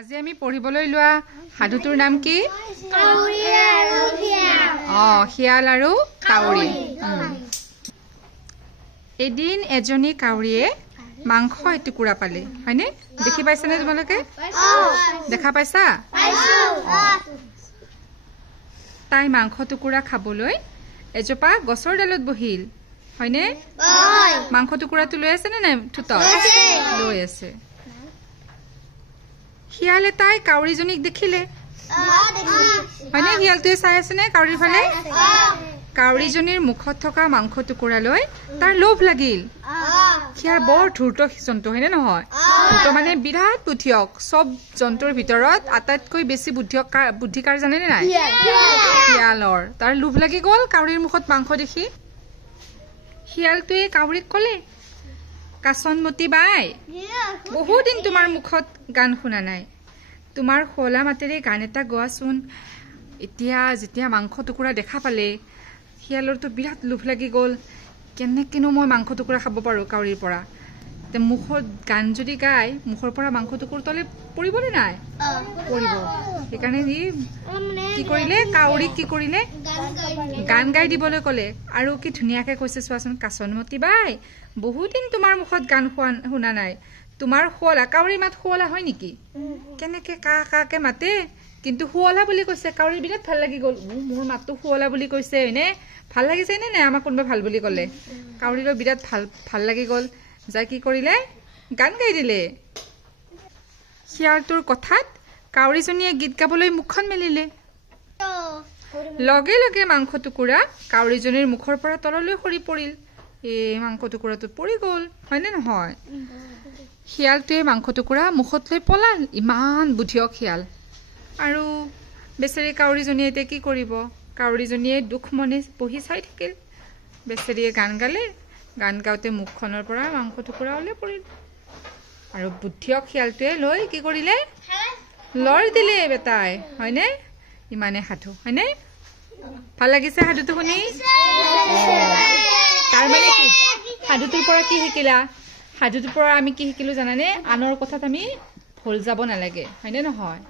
আজি আমি পঢ়িবলৈ লোৱা সাধুটোৰ নাম কি? শিয়াল আৰু কাউৰী। এদিন এজনী কাউৰীয়ে মাংস এটুকুৰা পালে, হয়নে? দেখি পাইছানে তোমালোকে? দেখা পাইছা? তাই মাংস টুকুৰা খাবলৈ এজোপা গছৰ ডালত বহিল, হয়নে? মাংস টুকুৰাটো লৈ আছে নে নাই? ঠোঁটত লৈ আছে। শিয়ালে তাই কাউৰীজনীক দেখিলে, হয়নে? শিয়ালটোৱে চাই আছে নে কাউৰীৰ ফালে? কাউৰীজনীৰ মুখত থকা মাংস টুকুৰালৈ তাৰ লোভ লাগিল। শিয়াল বৰ ধূৰ্ত জন্তু, হয়নে নহয়? ধূৰ্ত মানে বিৰাট বুদ্ধিয়ক। চব জন্তুৰ ভিতৰত আটাইতকৈ বেছি বুদ্ধি কাৰ জানেনে নাই? শিয়ালৰ। তাৰ লোভ লাগি গ'ল কাউৰীৰ মুখত মাংস দেখি। শিয়ালটোৱে কাউৰীক ক'লে, কাচনমতী বাই, বহুদিন তোমাৰ মুখত গান শুনা নাই। তোমাৰ শুৱলা মাতেৰে গান এটা গোৱাচোন। এতিয়া যেতিয়া মাংস টুকুৰা দেখা পালে শিয়ালৰতো বিৰাট লোভ লাগি গ'ল। কেনেকেনো মই মাংস টুকুৰা খাব পাৰোঁ কাউৰীৰ পৰা? মুখত গান যদি গায় মুখৰ পৰা মাংস টুকুৰ তলে পৰিবনে নাই? পৰিব। সেইকাৰণে কি কৰিলে? কাউৰীক কি কৰিলে? গান গাই দিবলৈ ক'লে। আৰু কি ধুনীয়াকৈ কৈছে চোৱাচোন, কাচনমতী বাই, বহুদিন তোমাৰ মুখত গান শুনা নাই। তোমাৰ শুৱলা, কাউৰী মাত শুৱলা হয় নেকি? কেনেকে কা কাকে মাতে, কিন্তু শুৱলা বুলি কৈছে। কাউৰীৰ বিৰাট ভাল লাগি গ'ল। মোৰ মাতটো শুৱলা বুলি কৈছে, হয়নে? ভাল লাগিছে নে নাই? আমাক কোনোবা ভাল বুলি ক'লে কাউৰীলৈ বিৰাট ভাল লাগি গ'ল। যাই কি কৰিলে? গান গাই দিলে। শিয়ালটোৰ কথাত কাউৰীজনীয়ে গীত গাবলৈ মুখখন মেলিলে। লগে লগে মাংস টুকুৰা কাউৰীজনীৰ মুখৰ পৰা তললৈ সৰি পৰিল। মাংস টুকুৰাটোত পৰি গ'ল, হয়নে নহয়? শিয়ালটোৱে মাংস টুকুৰা মুখত লৈ পলাল। ইমান বুদ্ধিয়ক শিয়াল। আৰু বেচেৰী কাউৰীজনীয়ে এতিয়া কি কৰিব? কাউৰীজনীয়ে দুখ মনে বহি চাই থাকিল। বেচেৰীয়ে গান গালে। গান গাওঁতে মুখখনৰ পৰা মাংস টুকুৰা ওলাই পৰিল। আৰু বুদ্ধিয়ক শিয়ালটোৱে লৈ কি কৰিলে? লৰ দিলে বেটাই, হয়নে? ইমানে সাধু, হয়নে? ভাল লাগিছে সাধুটো শুনি? তাৰমানে কি সাধুটোৰ পৰা কি শিকিলা? সাধুটোৰ পৰা আমি কি শিকিলো জানানে? আনৰ কথাত আমি ভুল যাব নালাগে, হয়নে নহয়?